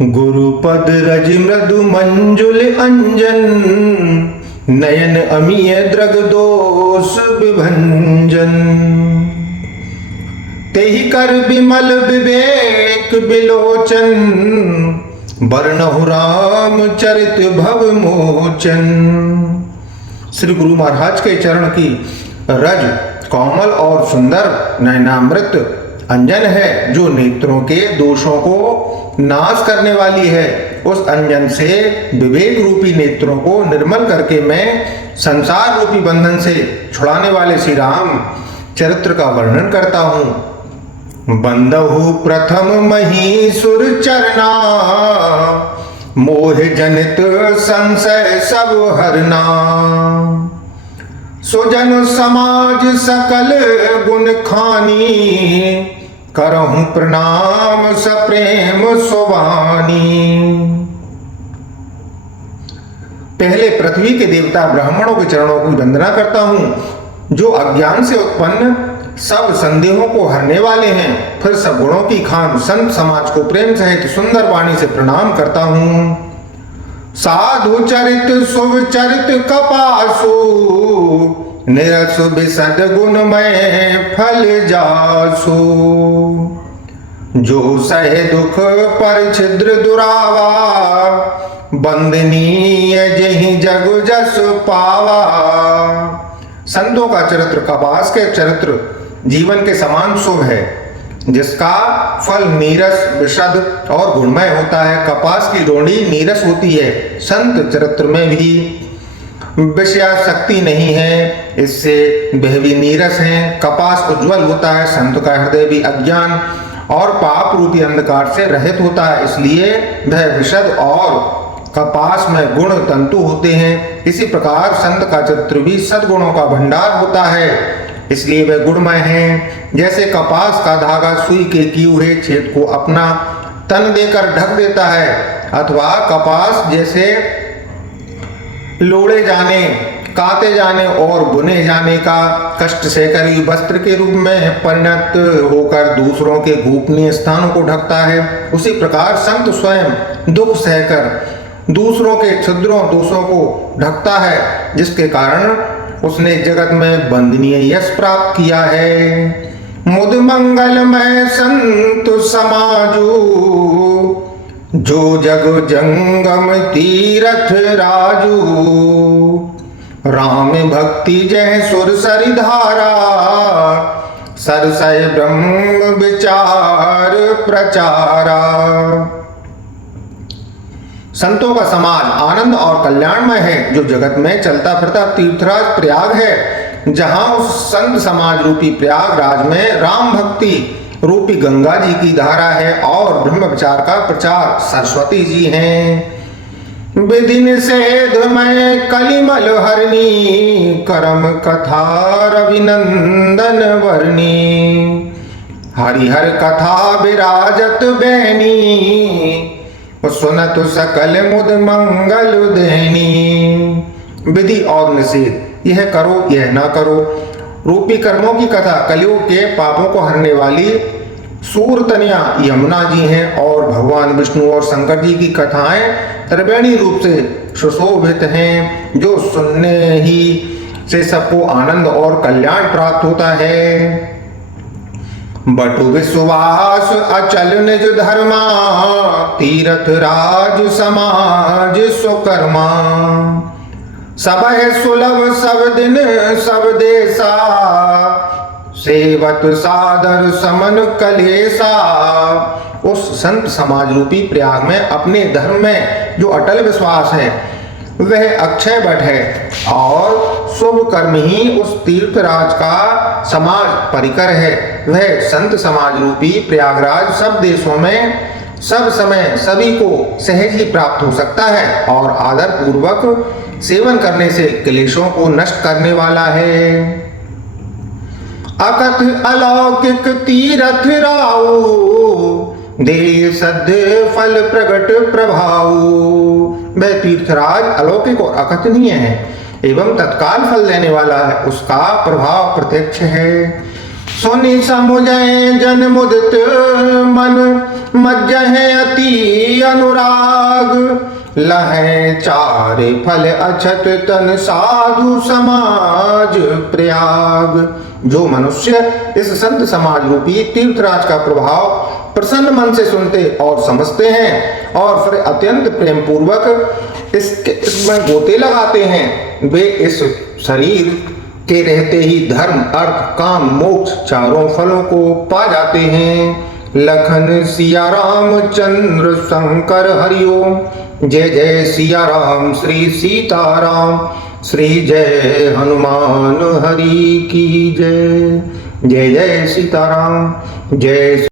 गुरुपद रज मृदु मंजुल अंजन, नयन अमीय द्रग दोष विभंजन। तेहि कर विमल विवेक विलोचन, वर्णहु राम चरित भव मोचन। श्री गुरु महाराज के चरण की रज कोमल और सुंदर नयनामृत अंजन है, जो नेत्रों के दोषों को नाश करने वाली है। उस अंजन से विवेक रूपी नेत्रों को निर्मल करके मैं संसार रूपी बंधन से छुड़ाने वाले श्री राम चरित्र का वर्णन करता हूं। बंदहु प्रथम महीसुर चरना, मोह जनित संशय सब हरना। सुजन समाज सकल गुण खानी, करहूं प्रणाम सप्रेम सुवानी। पहले पृथ्वी के देवता ब्राह्मणों के चरणों की वंदना करता हूं, जो अज्ञान से उत्पन्न सब संदेहों को हरने वाले हैं। फिर सब गुणों की खान संत समाज को प्रेम सहित सुंदर वाणी से प्रणाम करता हूं। साधु चरित शुभ चरित कपासु, निरस बिसद गुणमय फल जासु। जो सहे दुख पर छिद्र दुरावा, बंदनीय जहि जग जस पावा। संतों का चरित्र कपास के चरित्र जीवन के समान शुभ है, जिसका फल नीरस विशद और गुणमय होता है। कपास की डोंडी नीरस होती है। संत चरित्र में भी विषयासक्ति नहीं है, इससे वह भी नीरस है। कपास उज्जवल होता है, संत का हृदय भी अज्ञान और पाप रूपी अंधकार से रहित होता है, इसलिए वह विशद और कपास में गुण तंतु होते हैं। इसी प्रकार संत का चरित्र भी सद्गुणों का भंडार होता है, इसलिए वह गुणमय है। जैसे कपास का धागा सुई के किए हुए छेद को अपना तन देकर ढक देता है, अथवा कपास जैसे लोड़े जाने, काते जाने और बुने जाने का कष्ट सहकर ही वस्त्र के रूप में परिणत होकर दूसरों के गोपनीय स्थानों को ढकता है, उसी प्रकार संत स्वयं दुख सहकर दूसरों के छिद्रों दोषों को ढकता है, जिसके कारण उसने जगत में वंदनीय यश प्राप्त किया है। मुद मंगलमय संत समाजू, जो जग जंगम तीरथ राजू। राम भक्ति जय सुर सरि धारा, सरसय ब्रह्म विचार प्रचारा। संतों का समाज आनंद और कल्याणमय है, जो जगत में चलता फिरता तीर्थराज प्रयाग है। जहां उस संत समाज रूपी प्रयागराज में राम भक्ति रूपी गंगा जी की धारा है और ब्रह्म विचार का प्रचार सरस्वती जी हैं। विधिन सेधमय कलिमल हरणी, करम कथा रविनंदन वर्णी। हरिहर कथा विराजत बैनी, सुनत सकल मुद मंगल देनी। विधि और निषेध, यह करो यह ना करो रूपी कर्मों की कथा कलयुग के पापों को हरने वाली सूरतनिया यमुना जी हैं, और भगवान विष्णु और शंकर जी की कथाएं त्रिवेणी रूप से सुशोभित हैं, जो सुनने ही से सबको आनंद और कल्याण प्राप्त होता है। बटु विश्वास अचल निज धर्मा, तीरथ राज समाज सुकर्मा। सब है सुलभ सब दिन सब देशा, सेवत सादर समन कलेसा। उस संत समाज रूपी प्रयाग में अपने धर्म में जो अटल विश्वास है, वह अक्षय वट है, और शुभ कर्म ही उस तीर्थराज का समाज परिकर है। वह संत समाज रूपी प्रयागराज सब देशों में सब समय सभी को सहज ही प्राप्त हो सकता है, और आदर पूर्वक सेवन करने से क्लेशों को नष्ट करने वाला है। अकथ अलौकिक तीरथ राऊ, दे सद्य फल प्रगट प्रभाऊ। वह तीर्थराज अलौकिक और अकथनीय है एवं तत्काल फल देने वाला है, उसका प्रभाव प्रत्यक्ष है। सुनि समुझय जन मुदित मन मज्जह अति अनुराग लहै चारे फल अछत तन साधु समाज प्रयाग। जो मनुष्य इस संत समाज रूपी तीर्थराज का प्रभाव प्रसन्न मन से सुनते और समझते हैं और फिर अत्यंत प्रेम पूर्वक इसमें गोते लगाते हैं, वे इस शरीर के रहते ही धर्म अर्थ काम मोक्ष चारों फलों को पा जाते हैं। लखन सिया राम चंद्र शंकर हरिओम। जय जय सिया राम श्री सीताराम। श्री जय हनुमान हरि की जय। जय जय सीताराम। जय